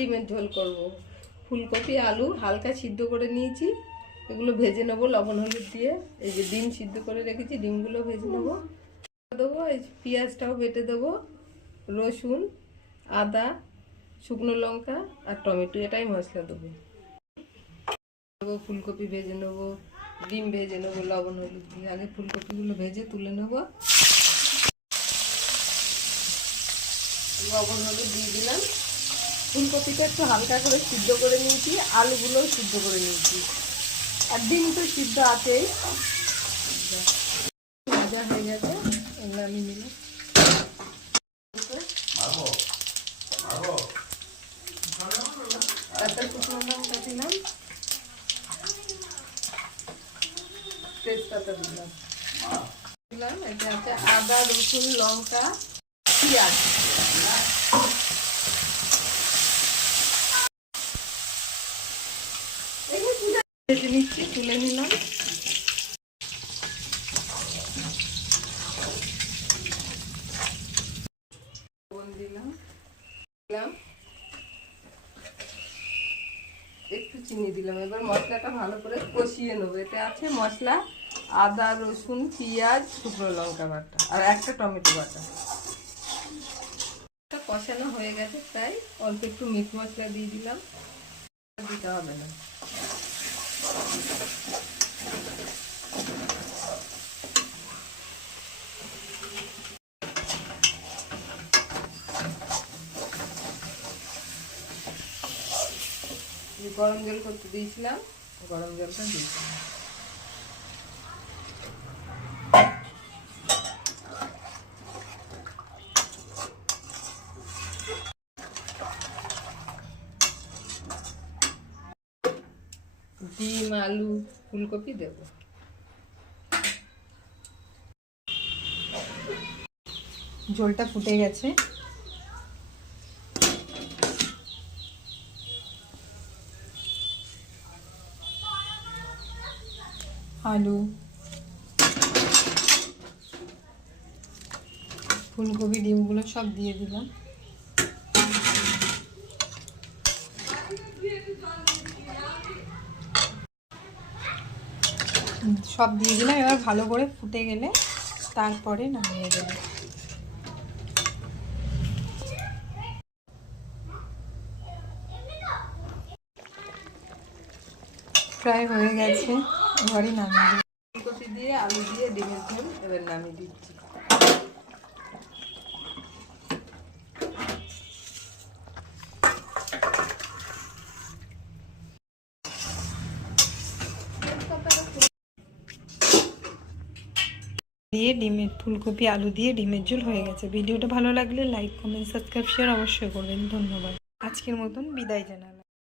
ডিমের ঝোল করব। ফুলকপি আলু হালকা সিদ্ধ করে নিয়েছি, এগুলো ভেজে নেবো লবণ হলুদ দিয়ে। এই যে ডিম সিদ্ধ করে রেখেছি, ডিমগুলো ভেজে নেবো। দেবো এই পেঁয়াজটাও বেটে দেবো, রসুন, আদা, শুকনো লঙ্কা আর টমেটো, এটাই মশলা দেবো। ফুলকপি ভেজে নেবো, ডিম ভেজে নেবো লবণ হলুদ দিয়ে। আগে ফুলকপিগুলো ভেজে তুলে নেবো, লবণ হলুদ দিয়ে দিলাম। ফুলকপিটা একটু হালকা করে সিদ্ধ করে নিয়েছি, আলুগুলোও সিদ্ধ করে নিয়েছি, আর ডিম তো সিদ্ধ আছেই। ভাজা হয়ে গেছে, নামিয়ে নিলাম। একটা শুকনো লঙ্কা দিলাম, তেজপাতা দিলাম, এটা হচ্ছে আদা রসুন লঙ্কা পেঁয়াজ। ভেজে নিচ্ছি, তুলে নিলাম। একটু চিনি দিলাম। এবার মশলাটা ভালো করে কষিয়ে নেবো। এতে আছে মশলা আদা রসুন পেঁয়াজ শুকনো লঙ্কা বাটা আর একটা টমেটো বাটা। কষানো হয়ে গেছে, তাই অল্প একটু মিট মশলা দিয়ে দিলাম, দিতে হবে না। গরম জল করতে দিয়েছিলাম, গরম জলটা দিয়েছিলাম। ডিম আলু ফুলকপি দেব। ঝোলটা ফুটে গেছে, আলু ফুলকপি ডিমগুলো সব দিয়ে দিলাম। সব দিয়ে দিলাম। এবার ভালো করে ফুটে গেলে তারপরে নামিয়ে দেবো। প্রায় হয়ে গেছে, এবারে নামিয়ে দেবো। ফুলকপি দিয়ে আলু দিয়ে ডিমের ঝোল এবার নামিয়ে দিচ্ছি। দিয়ে ডিমের ফুলকপি আলু দিয়ে ডিমের ঝোল হয়ে গেছে। ভিডিওটা ভালো লাগলে লাইক কমেন্ট সাবস্ক্রাইব শেয়ার অবশ্যই করবেন। ধন্যবাদ। আজকের মতন বিদায় জানালাম।